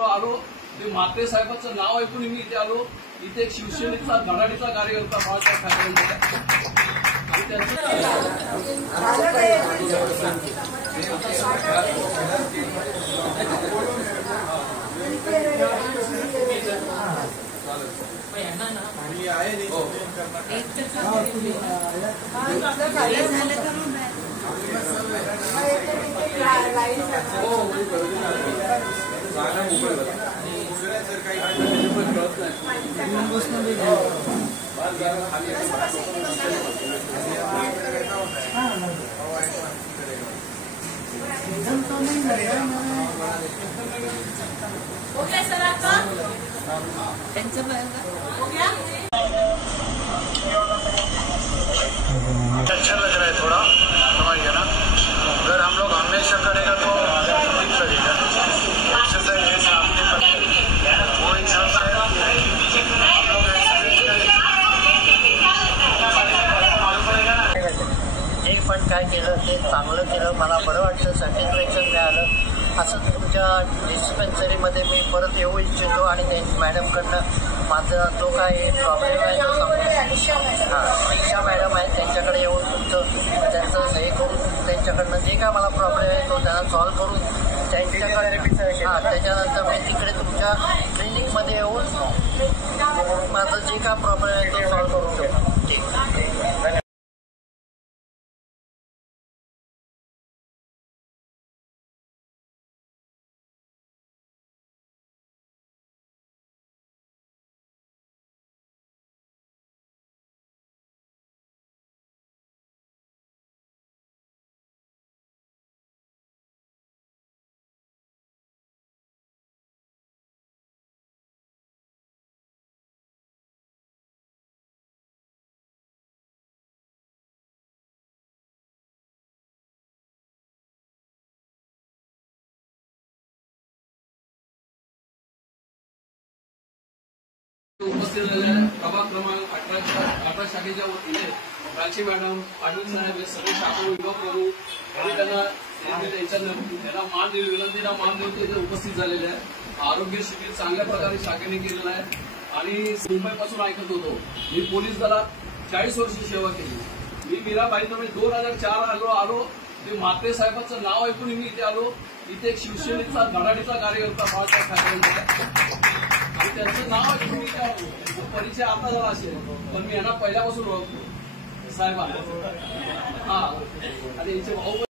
आलो ते म्हात्रे साहेबांचं नाव ऐकून मी इथे आलो. इथे एक शिवसेनेचा मराठीचा कार्यकर्ता बाळासाहेब ठाकरे आणि अच्छा लग रहा है थोड़ा, समझिए ना. अगर हम लोग हमेशा करेगा तो ठीक लगेगा. एक्सरसाइज जैसे आपने वो हिसाब से जे पण काय केलं ते चांगलं केलं. मला बरं वाटतं, सॅटिस्फॅक्शन मिळालं. असं तुमच्या डिस्पेन्सरीमध्ये मी परत येऊ इच्छितो आणि मॅडमकडनं माझा जो काय प्रॉब्लेम आहे तो रिक्षा मॅडम आहेत त्यांच्याकडे येऊन तुमचं त्यांचं हे करून त्यांच्याकडनं जे काय मला प्रॉब्लेम आहे तो त्यांना सॉल्व्ह करून त्यांच्याकडे त्याच्यानंतर मी तिकडे तुमच्या क्लिनिकमध्ये येऊन माझं जे काय प्रॉब्लेम आहे तो सॉल्व्ह करू शकतो. ठीक. उपस्थित झालेल्या प्रभाग क्रमांक 18 शाखेच्या वतीने रांची मॅडम, पाटील साहेब हे सगळे शाखा विभाग प्रमुख आणि त्यांना मान देऊन विनंतीला मान देऊन ते उपस्थित झालेले आहेत. आरोग्य शिबिर चांगल्या प्रकारे शाखेने केलेलं आहे आणि मुंबईपासून ऐकत होतो. मी पोलीस दलात 40 वर्षी सेवा केली. मी मीराबाईंना 2004 आलो ते म्हात्रे साहेबांचं नाव ऐकून मी इथे आलो. इथे एक शिवसेनेचा मराठीचा कार्यकर्ता बाळासाहेब ठाकरे आणि त्यांचं नाव ऐकून मी परिचय आता झाला असेल, पण मी यांना पहिल्यापासून ओळखतो साहेबांना. आणि यांचे भाऊ